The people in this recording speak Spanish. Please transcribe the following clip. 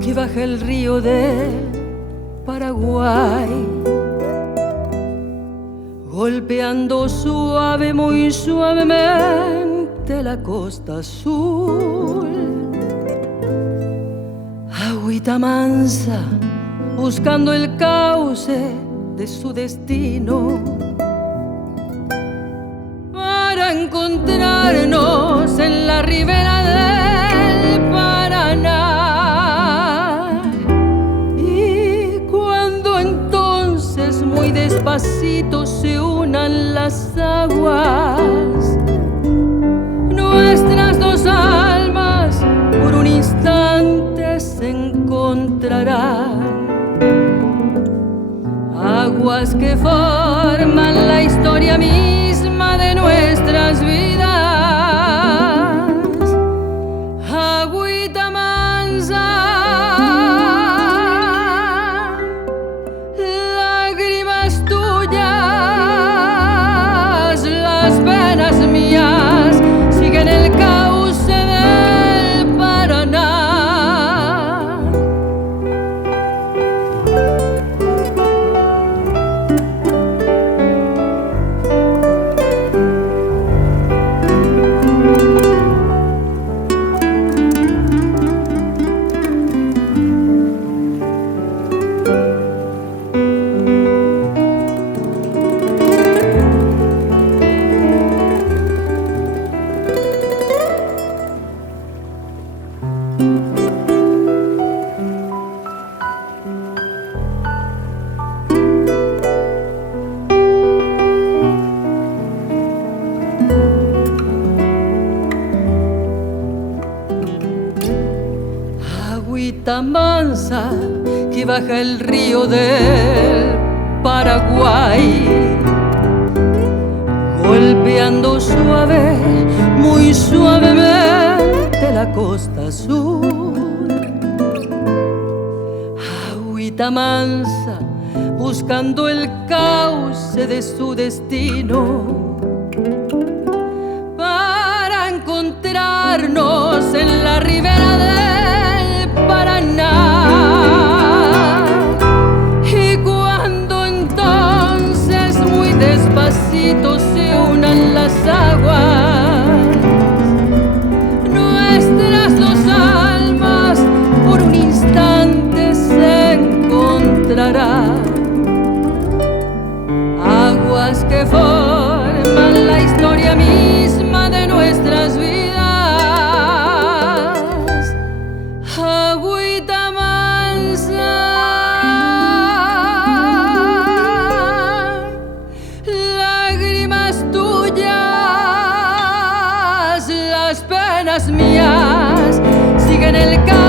que baja el río del Paraguay, golpeando suave, muy suavemente la costa azul. Agüita mansa, buscando el cauce de su destino, para encontrarnos en la ribera del Paraná. Y cuando entonces muy despacito se unan las aguas, nuestras dos almas por un instante se encontrarán. Aguas que forman la historia misma de nuestras vidas. Agüita mansa, lágrimas tuyas, las penas mías siguen el cauce del Paraná. Agüita mansa que baja el río del Paraguay, golpeando suave, muy suavemente la costa azul. Agüita mansa, buscando el cauce de su destino, para encontrarnos en la ribera del Paraná. Y cuando entonces muy despacito se unan las aguas, nuestras dos almas por un instante se encontrarán. Aguas que forman la historia misma de nuestras vidas. Agüita mansa, lágrimas tuyas, las penas mías siguen el camino.